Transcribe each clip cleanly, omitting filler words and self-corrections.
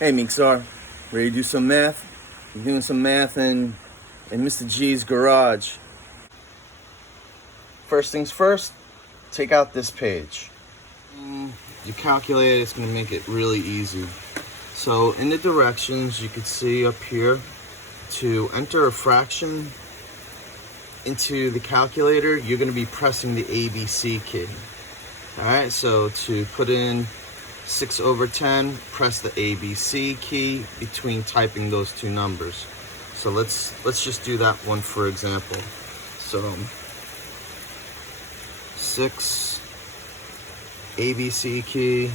Hey Mixar, ready to do some math? I'm doing some math in Mr. G's garage. First things first, take out this page. Your calculator is going to make it really easy. So in the directions, you could see up here, to enter a fraction into the calculator, you're going to be pressing the ABC key. Alright, so to put in 6/10, press the ABC key between typing those two numbers. So let's just do that one for example. So 6 ABC key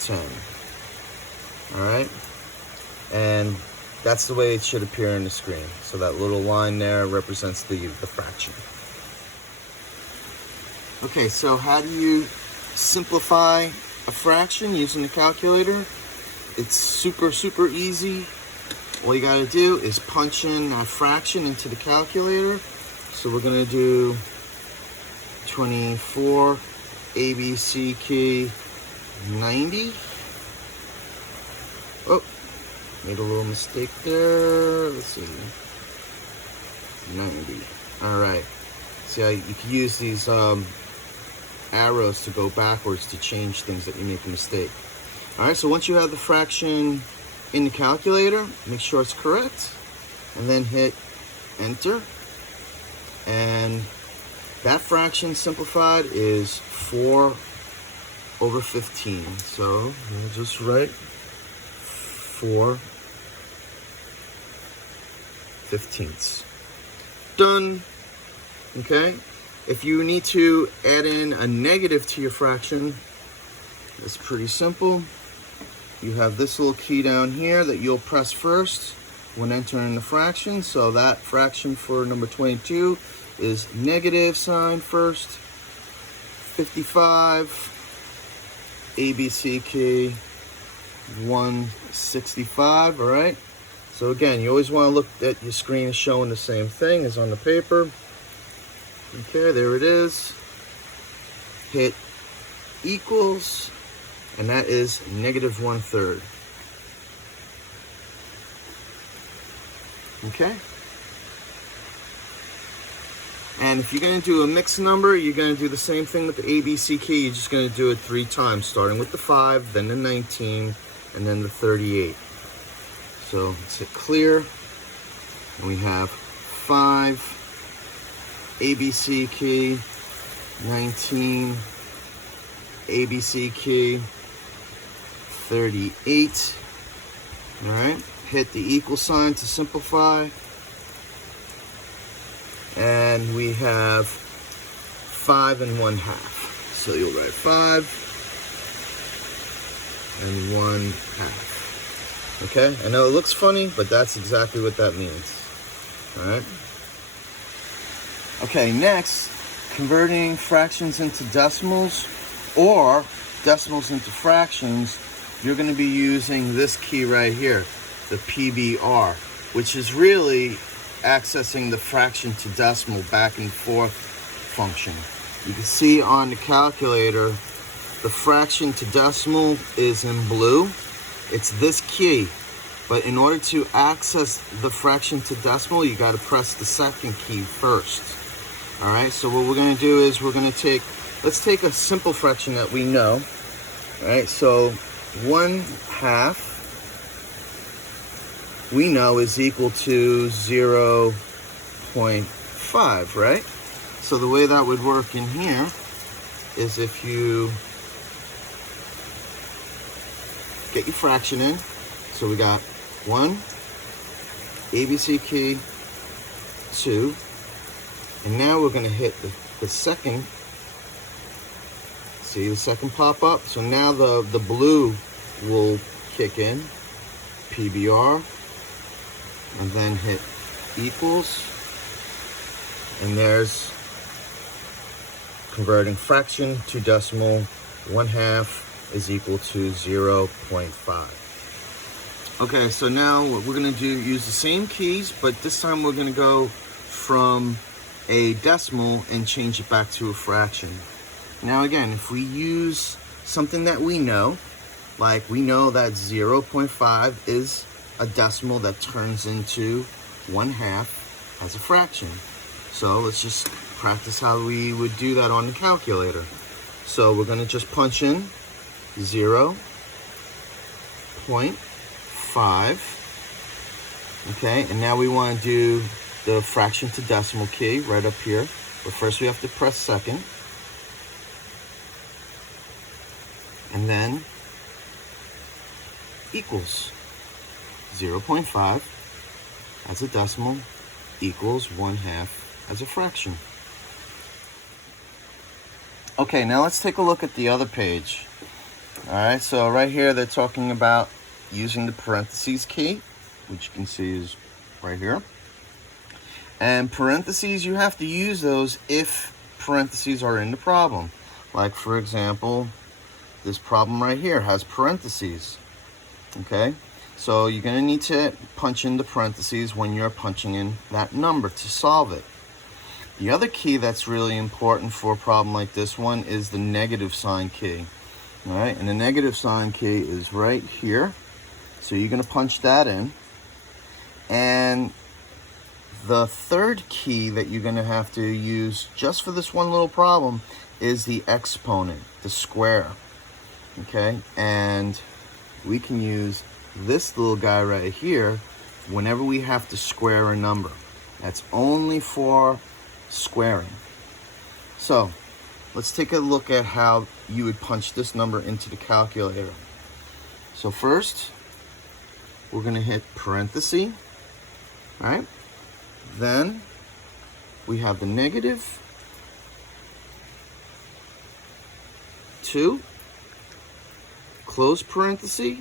10. Alright, and that's the way it should appear on the screen. So that little line there represents the fraction. Okay, so how do you simplify a fraction using the calculator? It's super easy. All you gotta do is punch in a fraction into the calculator. So we're gonna do 24 ABC key 90. Oh, made a little mistake there. Let's see, 90. All right, see how you can use these arrows to go backwards to change things that you make a mistake. All right, so once you have the fraction in the calculator, make sure it's correct, and then hit enter. And that fraction simplified is 4/15. So we'll just write 4/15. Done. Okay. If you need to add in a negative to your fraction, it's pretty simple. You have this little key down here that you'll press first when entering the fraction. So that fraction for number 22 is negative sign first. 55, ABC key 165, all right? So again, you always want to look at your screen showing the same thing as on the paper. Okay, there it is. Hit equals, and that is -1/3. Okay? And if you're going to do a mixed number, you're going to do the same thing with the ABC key. You're just going to do it 3 times, starting with the 5, then the 19, and then the 38. So let's hit clear, and we have 5 ABC key, 19 ABC key, 38. All right, hit the equal sign to simplify, and we have 5 1/2. So you'll write 5 1/2. Okay, I know it looks funny, but that's exactly what that means. All right. Okay, next, converting fractions into decimals or decimals into fractions, you're going to be using this key right here, the PBR, which is really accessing the fraction to decimal back and forth function. You can see on the calculator, the fraction to decimal is in blue. It's this key, but in order to access the fraction to decimal, you got to press the second key first. All right, so what we're going to do is let's take a simple fraction that we know. All right, so 1/2 we know is equal to 0.5, right? So the way that would work in here is if you get your fraction in. So we got 1, ABC key, 2, and now we're going to hit the second. See the second pop up? So now the blue will kick in, PBR, and then hit equals, and there's converting fraction to decimal. 1/2 is equal to 0.5. Okay, so now what we're going to use the same keys, but this time we're going to go from a decimal and change it back to a fraction. Now again, if we use something that we know, Like, we know that 0.5 is a decimal that turns into 1/2 as a fraction. So let's just practice how we would do that on the calculator. So we're going to just punch in 0.5. Okay, and now we want to do the fraction to decimal key right up here. But first we have to press second. And then equals 0.5 as a decimal equals 1/2 as a fraction. Okay, now let's take a look at the other page. All right, so right here they're talking about using the parentheses key, which you can see is right here. And parentheses, you have to use those if parentheses are in the problem. Like, for example, this problem right here has parentheses. Okay, so you're going to need to punch in the parentheses when you're punching in that number to solve it. The other key that's really important for a problem like this one is the negative sign key. All right, and the negative sign key is right here. So you're going to punch that in. And the third key that you're going to have to use just for this one little problem is the exponent, the square. Okay, and we can use this little guy right here whenever we have to square a number. That's only for squaring. So let's take a look at how you would punch this number into the calculator. So first, we're going to hit parenthesis. All right, then we have the negative 2, close parenthesis,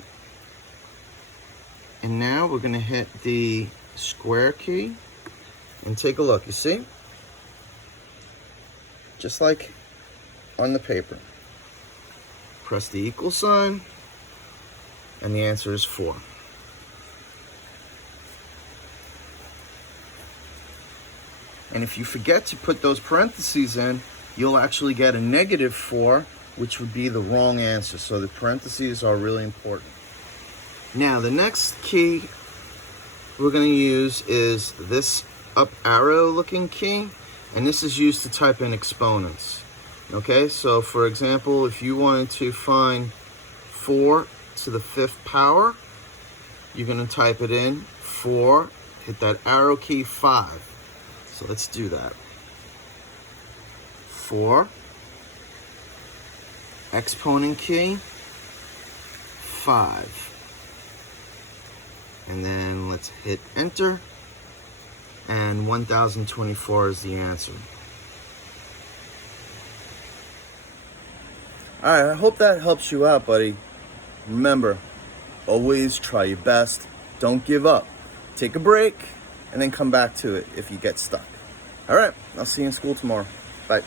and now we're going to hit the square key and take a look. You see? Just like on the paper. Press the equal sign, and the answer is 4. And if you forget to put those parentheses in, you'll actually get a -4, which would be the wrong answer. So the parentheses are really important. Now, the next key we're going to use is this up arrow looking key, and this is used to type in exponents. Okay, so for example, if you wanted to find 4 to the 5th power, you're going to type it in 4, hit that arrow key, 5. So let's do that. 4, exponent key, 5. And then let's hit enter, and 1024 is the answer. All right, I hope that helps you out, buddy. Remember, always try your best. Don't give up. Take a break, and then come back to it if you get stuck. All right, I'll see you in school tomorrow. Bye.